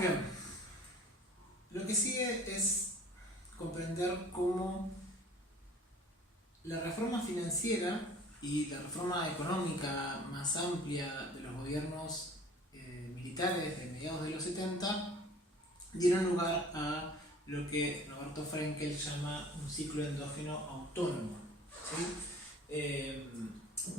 Bien, lo que sigue es comprender cómo la reforma financiera y la reforma económica más amplia de los gobiernos militares de mediados de los 70 dieron lugar a lo que Roberto Frenkel llama un ciclo endógeno autónomo, ¿sí?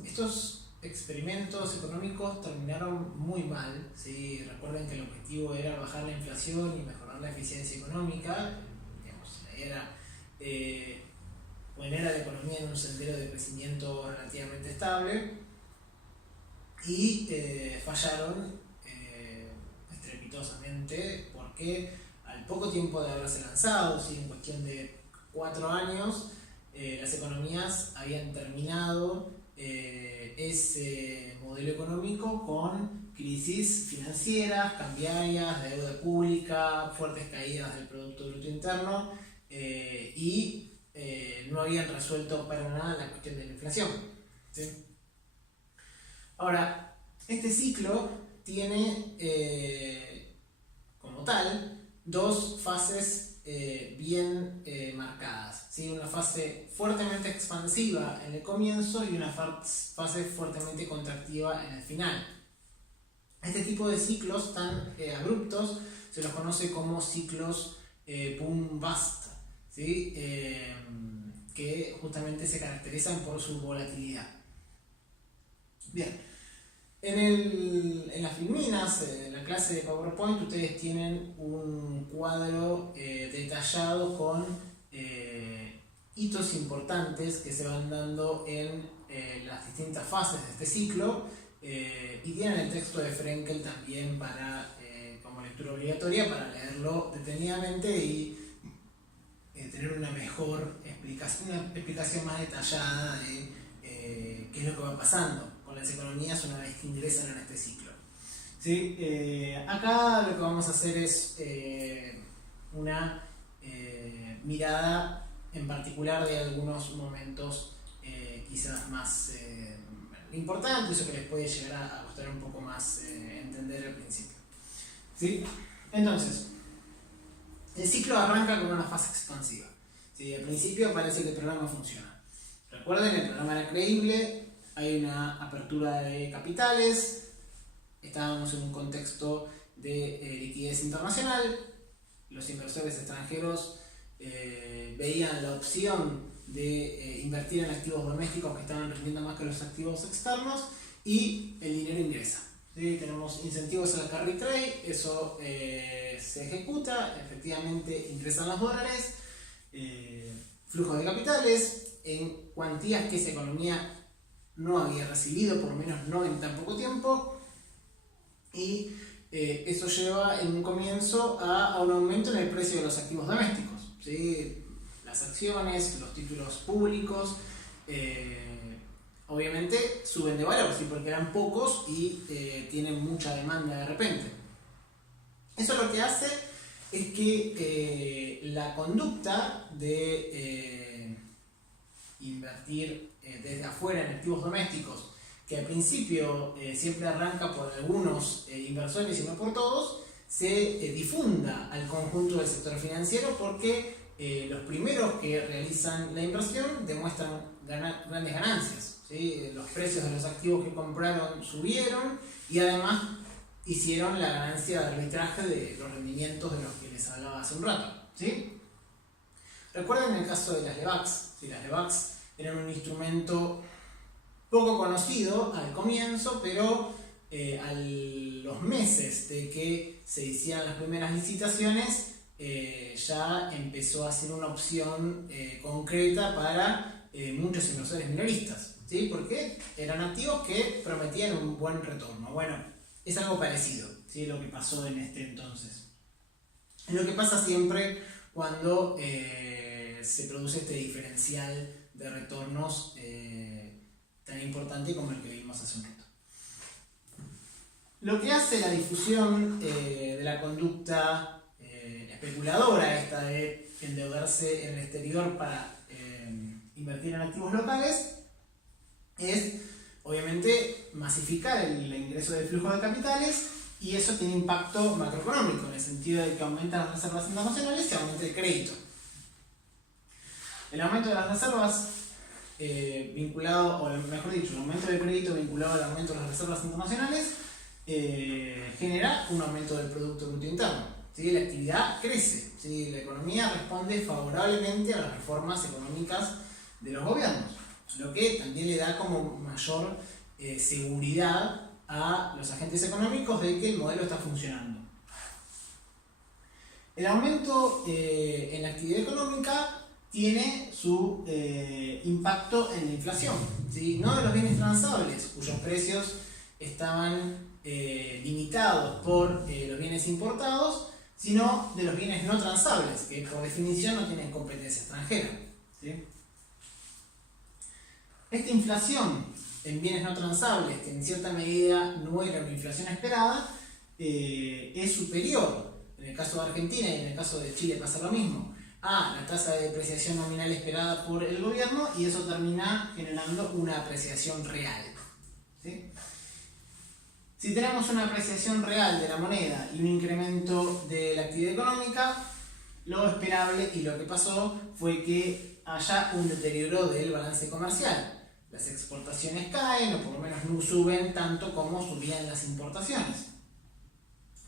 Estos experimentos económicos terminaron muy mal, ¿sí? Recuerden que el objetivo era bajar la inflación y mejorar la eficiencia económica, digamos, poner a la economía en un sendero de crecimiento relativamente estable, y fallaron estrepitosamente porque al poco tiempo de haberse lanzado, ¿sí? En cuestión de 4 años, las economías habían terminado ese modelo económico con crisis financieras, cambiarias, deuda pública, fuertes caídas del Producto Bruto Interno, y no habían resuelto para nada la cuestión de la inflación, ¿sí? Ahora, este ciclo tiene como tal dos fases bien marcadas, ¿sí? Una fase fuertemente expansiva en el comienzo y una fase fuertemente contractiva en el final. Este tipo de ciclos tan abruptos se los conoce como ciclos boom-bust, ¿sí? Que justamente se caracterizan por su volatilidad. Bien, en las filminas, en la clase de PowerPoint, ustedes tienen un cuadro detallado con hitos importantes que se van dando en las distintas fases de este ciclo, y tienen el texto de Frenkel también como lectura obligatoria para leerlo detenidamente y tener una mejor explicación, una explicación más detallada de qué es lo que va pasando con las economías una vez que ingresan en este ciclo, ¿sí? Acá lo que vamos a hacer es una mirada en particular de algunos momentos quizás más importantes o que les puede llegar a costar un poco más entender al principio, ¿sí? Entonces, el ciclo arranca con una fase expansiva, ¿sí? Al principio parece que el programa funciona. Recuerden, el programa era creíble, hay una apertura de capitales, estábamos en un contexto de liquidez internacional, los inversores extranjeros veían la opción de invertir en activos domésticos que estaban rindiendo más que los activos externos, y el dinero ingresa, ¿sí? Tenemos incentivos al carry trade, eso se ejecuta, efectivamente ingresan los dólares, flujos de capitales en cuantías que esa economía no había recibido, por lo menos no en tan poco tiempo, y eso lleva en un comienzo a un aumento en el precio de los activos domésticos, ¿sí? Las acciones, los títulos públicos, obviamente suben de valor, ¿sí? Porque eran pocos y tienen mucha demanda de repente. Eso lo que hace es que la conducta de invertir desde afuera en activos domésticos, que al principio siempre arranca por algunos inversores y no por todos, se difunda al conjunto del sector financiero, porque los primeros que realizan la inversión demuestran grandes ganancias, ¿sí? Los precios de los activos que compraron subieron y además hicieron la ganancia de arbitraje de los rendimientos de los que les hablaba hace un rato, ¿sí? Recuerden el caso de las LEVAQs, ¿sí? Las LEVAQs eran un instrumento poco conocido al comienzo, pero a los meses de que se hicieran las primeras licitaciones ya empezó a ser una opción concreta para muchos inversores minoristas, ¿sí? Porque eran activos que prometían un buen retorno. Bueno, es algo parecido, ¿sí? Lo que pasó en este entonces. Es lo que pasa siempre cuando se produce este diferencial de retornos tan importante como el que vimos hace un rato. Lo que hace la difusión de la conducta especuladora, esta de endeudarse en el exterior para invertir en activos locales, es obviamente masificar el ingreso de flujo de capitales y eso tiene impacto macroeconómico, en el sentido de que aumentan las reservas internacionales y aumenta el crédito. El aumento de las reservas vinculado, o mejor dicho, el aumento del crédito vinculado al aumento de las reservas internacionales genera un aumento del Producto Bruto Interno. ¿Sí? La actividad crece, ¿sí? La economía responde favorablemente a las reformas económicas de los gobiernos, lo que también le da como mayor seguridad a los agentes económicos de que el modelo está funcionando. El aumento en la actividad económica tiene su impacto en la inflación, ¿sí? No de los bienes transables, cuyos precios estaban limitados por los bienes importados, sino de los bienes no transables, que por definición no tienen competencia extranjera, ¿sí? Esta inflación en bienes no transables, que en cierta medida no era una inflación esperada, es superior, en el caso de Argentina y en el caso de Chile pasa lo mismo, a la tasa de depreciación nominal esperada por el gobierno, y eso termina generando una apreciación real, ¿sí? Si tenemos una apreciación real de la moneda y un incremento de la actividad económica, lo esperable y lo que pasó fue que haya un deterioro del balance comercial. Las exportaciones caen, o por lo menos no suben tanto como subían las importaciones.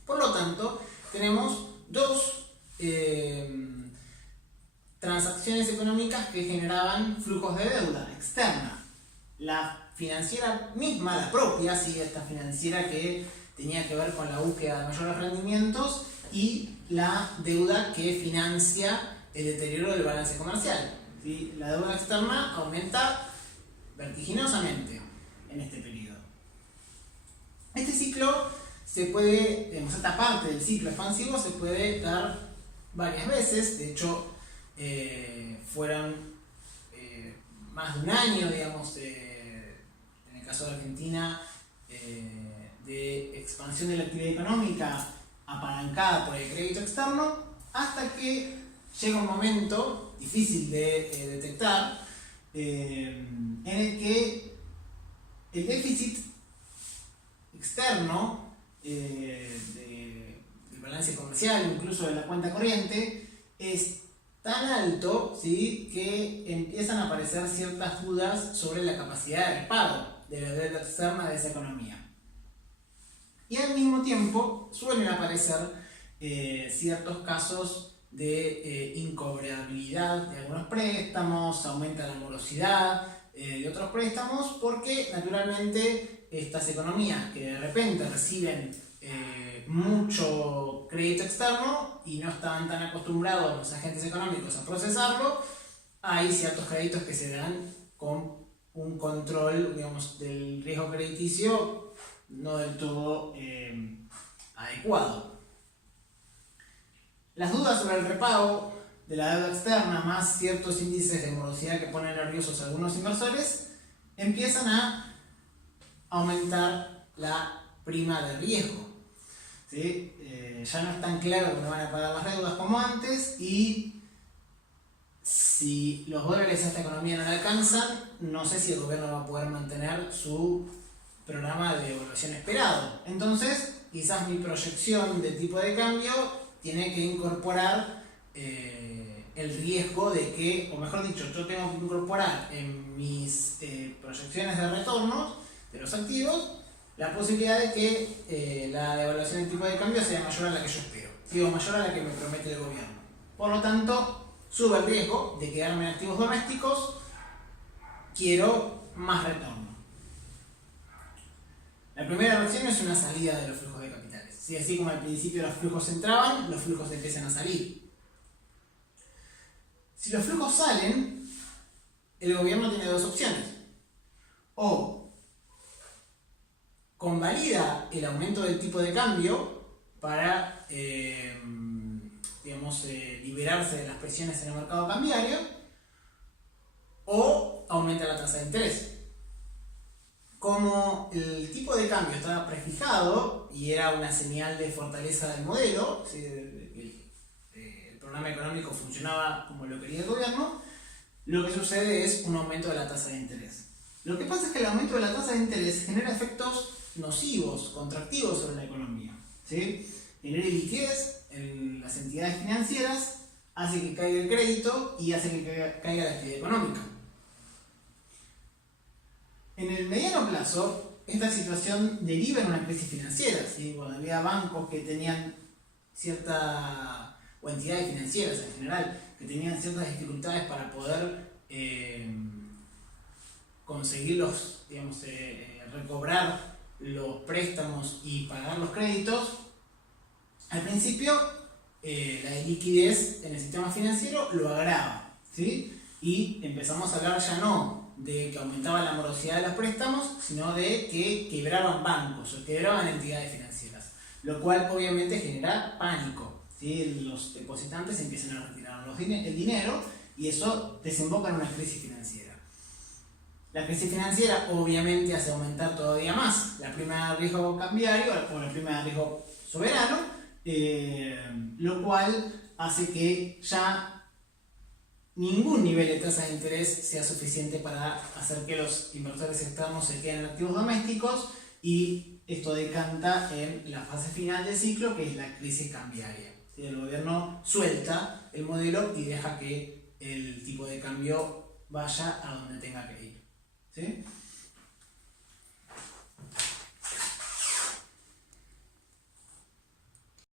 Por lo tanto, tenemos dos transacciones económicas que generaban flujos de deuda externa. La financiera misma, la propia, ¿sí? Esta financiera que tenía que ver con la búsqueda de mayores rendimientos, y la deuda que financia el deterioro del balance comercial, ¿sí? La deuda externa aumenta vertiginosamente en este periodo. Este ciclo se puede, digamos, esta parte del ciclo expansivo se puede dar varias veces, de hecho fueron más de un año, digamos, en el caso de Argentina, de expansión de la actividad económica apalancada por el crédito externo, hasta que llega un momento difícil de detectar, en el que el déficit externo del balance comercial, incluso de la cuenta corriente, es tan alto, ¿sí?, que empiezan a aparecer ciertas dudas sobre la capacidad de repago de la deuda externa de esa economía. Y al mismo tiempo suelen aparecer ciertos casos de incobrabilidad de algunos préstamos, aumenta la morosidad de otros préstamos, porque naturalmente estas economías que de repente reciben mucho crédito externo y no estaban tan acostumbrados los agentes económicos a procesarlo, hay ciertos créditos que se dan con un control, digamos, del riesgo crediticio no del todo adecuado. Las dudas sobre el repago de la deuda externa, más ciertos índices de morosidad que ponen nerviosos a algunos inversores, empiezan a aumentar la prima de riesgo, ¿sí? Ya no es tan claro que no van a pagar las deudas como antes, y si los dólares a esta economía no le alcanzan, no sé si el gobierno va a poder mantener su programa de devaluación esperado. Entonces, quizás mi proyección de tipo de cambio tiene que incorporar el riesgo de que, o mejor dicho, yo tengo que incorporar en mis proyecciones de retorno de los activos la posibilidad de que la devaluación del tipo de cambio sea mayor a la que yo espero, o mayor a la que me promete el gobierno. Por lo tanto, sube el riesgo de quedarme en activos domésticos, quiero más retorno. La primera reacción es una salida de los flujos de capitales. ¿Sí? Así como al principio los flujos entraban, los flujos empiezan a salir. Si los flujos salen, el gobierno tiene dos opciones. O convalida el aumento del tipo de cambio para liberarse de las presiones en el mercado cambiario, o aumenta la tasa de interés. Como el tipo de cambio estaba prefijado y era una señal de fortaleza del modelo, ¿sí? El programa económico funcionaba como lo quería el gobierno, lo que sucede es un aumento de la tasa de interés. Lo que pasa es que el aumento de la tasa de interés genera efectos nocivos, contractivos sobre la economía. ¿sí? Genere liquidez en las entidades financieras, hace que caiga el crédito y hace que caiga la actividad económica. En el mediano plazo, esta situación deriva en una crisis financiera, ¿sí? Cuando había bancos que tenían o entidades financieras en general, que tenían ciertas dificultades para poder conseguir recobrar los préstamos y pagar los créditos, al principio la liquidez en el sistema financiero lo agrava, ¿sí? Y empezamos a hablar ya no de que aumentaba la morosidad de los préstamos, sino de que quebraban bancos o quebraban entidades financieras, lo cual obviamente genera pánico, ¿sí? Los depositantes empiezan a retirar el dinero y eso desemboca en una crisis financiera. La crisis financiera obviamente hace aumentar todavía más la prima de riesgo cambiario o la prima de riesgo soberano, lo cual hace que ya ningún nivel de tasa de interés sea suficiente para hacer que los inversores externos se queden en activos domésticos, y esto decanta en la fase final del ciclo, que es la crisis cambiaria. El gobierno suelta el modelo y deja que el tipo de cambio vaya a donde tenga que ir, ¿sí?